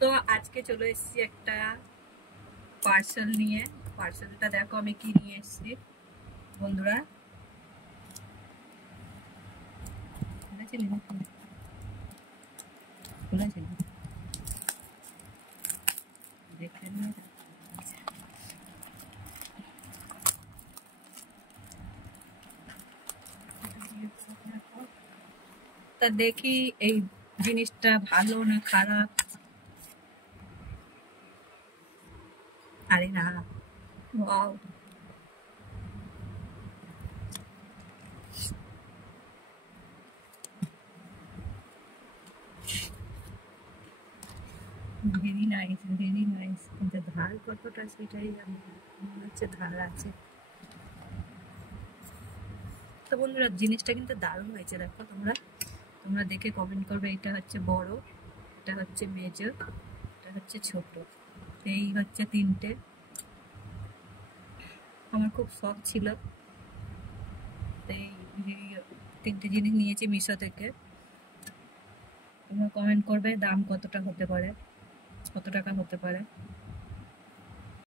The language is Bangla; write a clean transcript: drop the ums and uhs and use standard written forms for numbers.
তো আজকে চলে এসেছি একটা পার্সেল নিয়ে। পার্সেলটা দেখো আমি কি নিয়ে এসেছি বন্ধুরা। তা দেখি এই জিনিসটা ভালো না খারাপ। আরে না, wow, very nice, very nice. কিন্তু ধার কতটা সেটাই মনে হচ্ছে ধার আছে। তো বন্ধুরা জিনিসটা কিন্তু দারুণ হয়েছে, দেখো তোমরা তোমরা দেখে কমেন্ট করবে। এটা হচ্ছে বড়, এটা হচ্ছে মেজর, এটা হচ্ছে ছোট। এই হচ্ছে তিনটে। আমার খুব শখ ছিল, এই তিনটে জিনিস নিয়েছি মিশো থেকে। তোমরা কমেন্ট করবে দাম কতটা হতে পারে, কত টাকা হতে পারে।